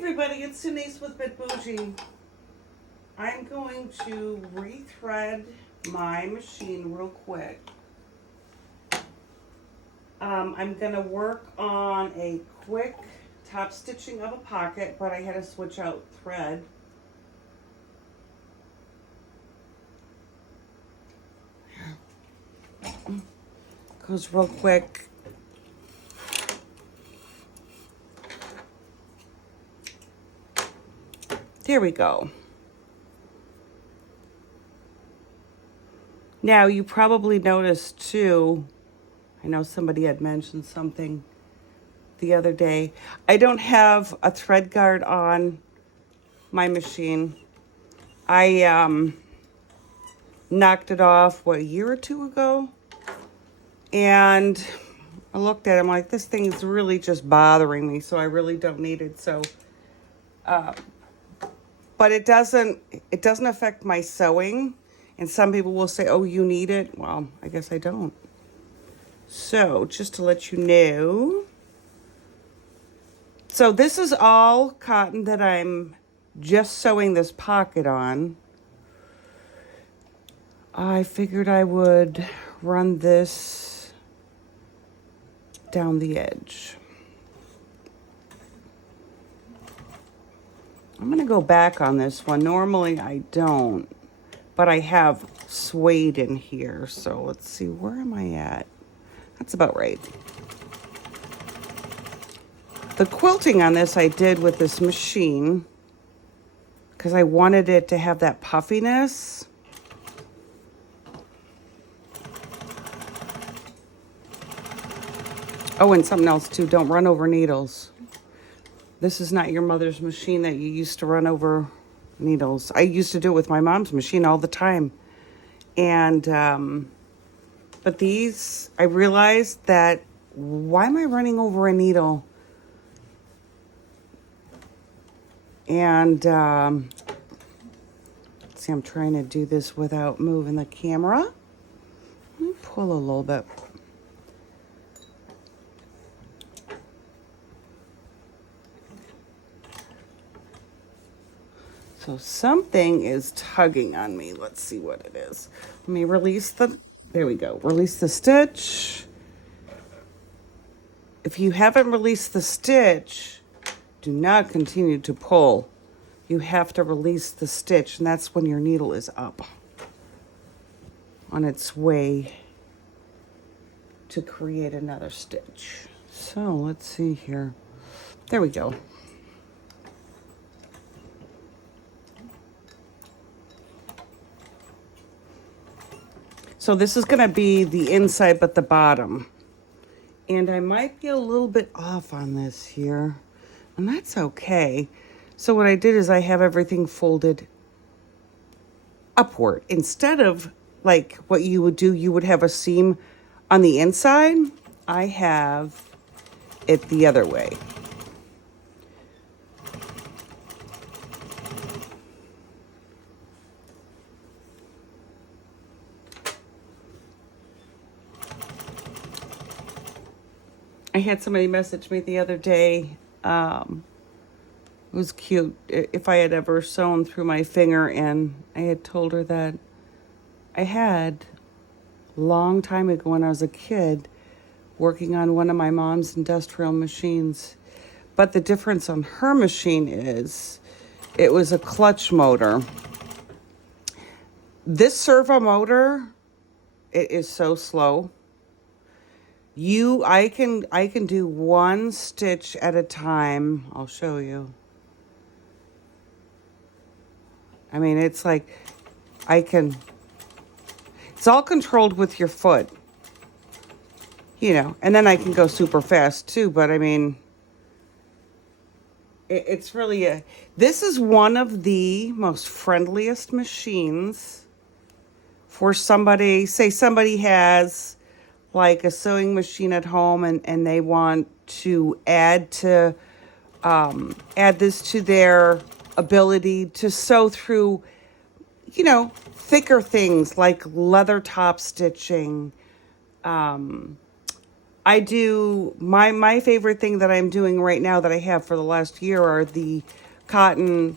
everybody, it's Denise with Bit Bougie. I'm going to rethread my machine real quick. I'm going to work on a quick top stitching of a pocket, but I had to switch out thread. Goes real quick. There we go. Now you probably noticed too, I know somebody had mentioned something the other day. I don't have a thread guard on my machine. I knocked it off, a year or two ago? And I looked at it, I'm like, this thing is really just bothering me, so I really don't need it. So, but it doesn't affect my sewing. And some people will say, oh, you need it. Well, I guess I don't. So just to let you know. So this is all cotton that I'm just sewing this pocket on. I figured I would run this down the edge. I'm going to go back on this one. Normally I don't, but I have suede in here. So let's see, where am I at? That's about right. The quilting on this I did with this machine because I wanted it to have that puffiness. Oh, and something else too, don't run over needles. This is not your mother's machine that you used to run over needles. I used to do it with my mom's machine all the time. And, but these, I realized that, why am I running over a needle? And, see, I'm trying to do this without moving the camera. Let me pull a little bit. So something is tugging on me. Let's see what it is. Let me release there we go. Release the stitch. If you haven't released the stitch, do not continue to pull. You have to release the stitch, and that's when your needle is up on its way to create another stitch. So let's see here. There we go. So this is going to be the inside, but the bottom. And I might be a little bit off on this here, and that's okay. So what I did is I have everything folded upward. Instead of like what you would do, you would have a seam on the inside. I have it the other way. I had somebody message me the other day. It was cute. If I had ever sewn through my finger, and I had told her that I had a long time ago when I was a kid working on one of my mom's industrial machines. But the difference on her machine is it was a clutch motor. This servo motor, it is so slow. I can do one stitch at a time. I'll show you. I mean, it's like it's all controlled with your foot, you know, and then I can go super fast too. But I mean, it's really this is one of the most friendliest machines for somebody, say somebody has like a sewing machine at home and they want to add this to their ability to sew through, you know, thicker things like leather top stitching, I do, my favorite thing that I'm doing right now that I have for the last year are the cotton,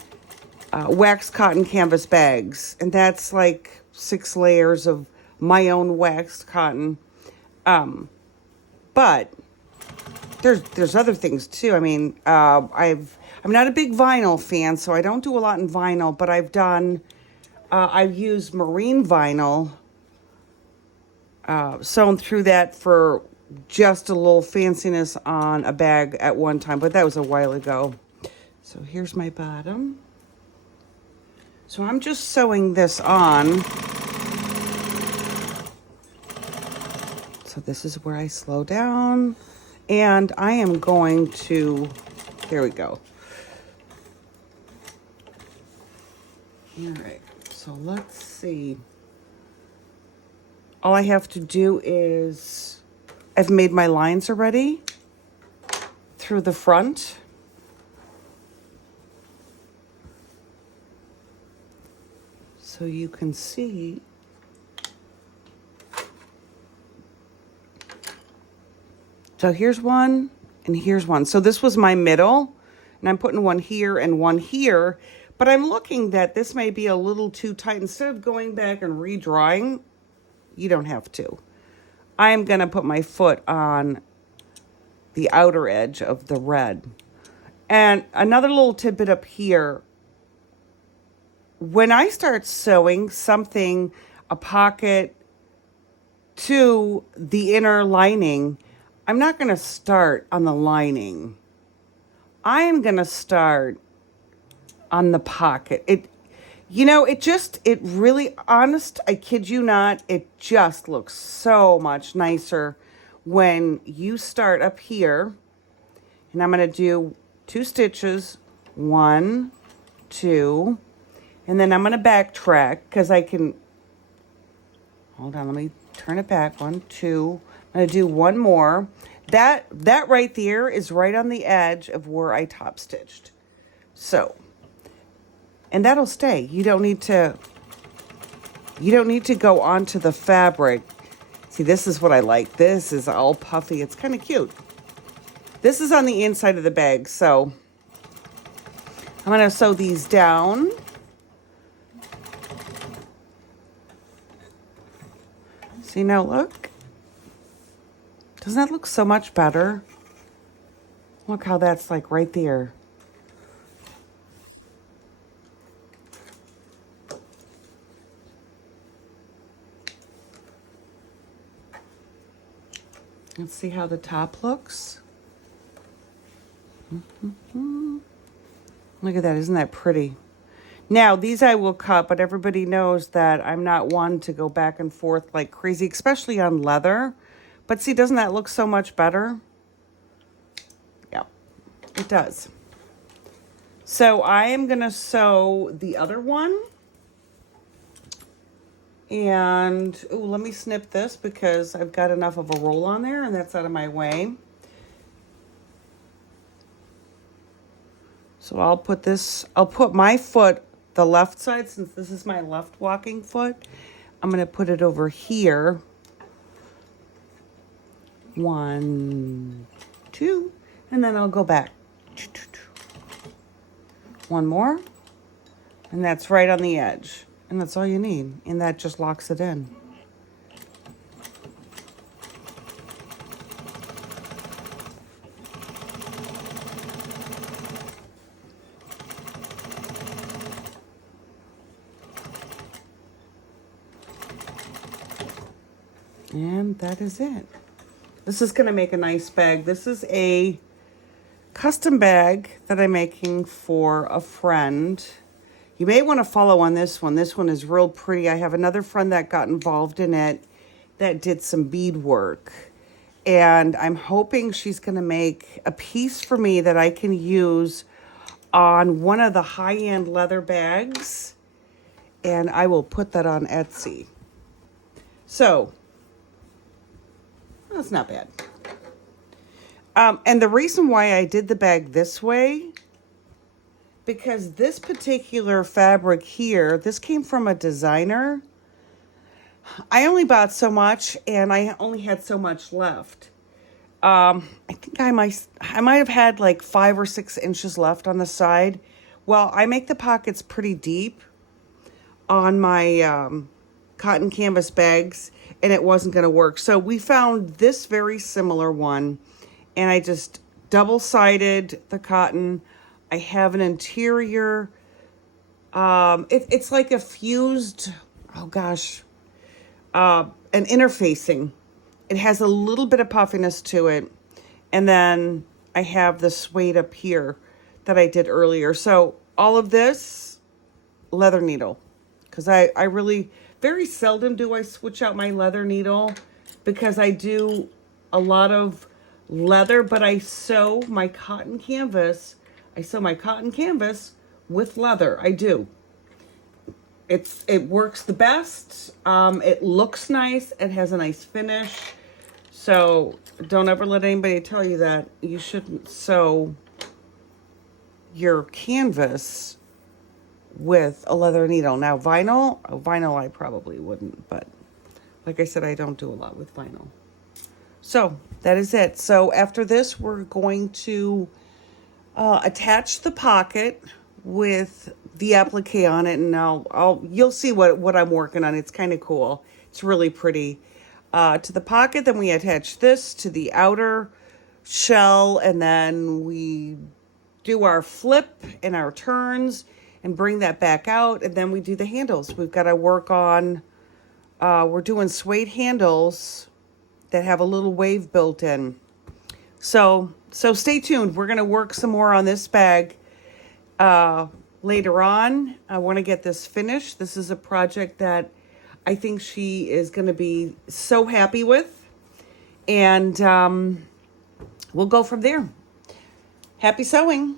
wax cotton canvas bags. And that's like 6 layers of my own waxed cotton. But there's other things too. I mean, I'm not a big vinyl fan, so I don't do a lot in vinyl, but I've used marine vinyl, sewn through that for just a little fanciness on a bag at one time, but that was a while ago. So here's my bottom. So I'm just sewing this on. So this is where I slow down, and I am going to, there we go. All right, so let's see. All I have to do is, I've made my lines already through the front. So you can see so here's one and here's one. So this was my middle, and I'm putting one here and one here, but I'm looking that this may be a little too tight. Instead of going back and redrawing, you don't have to. I'm going to put my foot on the outer edge of the red. And another little tidbit up here, when I start sewing something, a pocket to the inner lining, I'm not going to start on the lining. I am going to start on the pocket. It really, honest, I kid you not, it just looks so much nicer when you start up here. And I'm going to do 2 stitches, 1, 2, and then I'm going to backtrack because I can, hold on, let me turn it back, 1, 2, I'm going to do one more. That right there is right on the edge of where I top stitched. So, and that'll stay. You don't need to go onto the fabric. See, this is what I like. This is all puffy. It's kind of cute. This is on the inside of the bag, so I'm going to sew these down. See, now look. Doesn't that look so much better? Look how that's like right there. Let's see how the top looks. Look at that, isn't that pretty? Now, these I will cut, but everybody knows that I'm not one to go back and forth like crazy, especially on leather. But see, doesn't that look so much better? Yeah, it does. So I am going to sew the other one. And, ooh, let me snip this because I've got enough of a roll on there and that's out of my way. So I'll put my foot, the left side, since this is my left walking foot, I'm going to put it over here. 1, 2, and then I'll go back. 1 more, and that's right on the edge. And that's all you need, and that just locks it in. And that is it. This is going to make a nice bag. This is a custom bag that I'm making for a friend. You may want to follow on this one. This one is real pretty. I have another friend that got involved in it that did some bead work. And I'm hoping she's going to make a piece for me that I can use on one of the high-end leather bags. And I will put that on Etsy. So, that's not bad. And the reason why I did the bag this way, because this particular fabric here, this came from a designer. I only bought so much and I only had so much left. I think I might have had like 5 or 6 inches left on the side. Well, I make the pockets pretty deep on my cotton canvas bags, and it wasn't going to work. So we found this very similar one, and I just double-sided the cotton. I have an interior, it's like a fused, oh gosh, an interfacing. It has a little bit of puffiness to it. And then I have the suede up here that I did earlier. So all of this, leather needle. Because I really, very seldom do I switch out my leather needle, because I do a lot of leather, but I sew my cotton canvas. I sew my cotton canvas with leather. I do. It works the best. It looks nice. It has a nice finish. So don't ever let anybody tell you that you shouldn't sew your canvas with a leather needle. Now vinyl I probably wouldn't, but like I said, I don't do a lot with vinyl. So that is it. So after this, we're going to attach the pocket with the applique on it, and you'll see what I'm working on. It's kind of cool. It's really pretty. To the pocket, then we attach this to the outer shell, and then we do our flip and our turns and bring that back out, and then we do the handles. We've got to work on, we're doing suede handles that have a little wave built in. So stay tuned. We're going to work some more on this bag later on. I want to get this finished. This is a project that I think she is going to be so happy with. And we'll go from there. Happy sewing.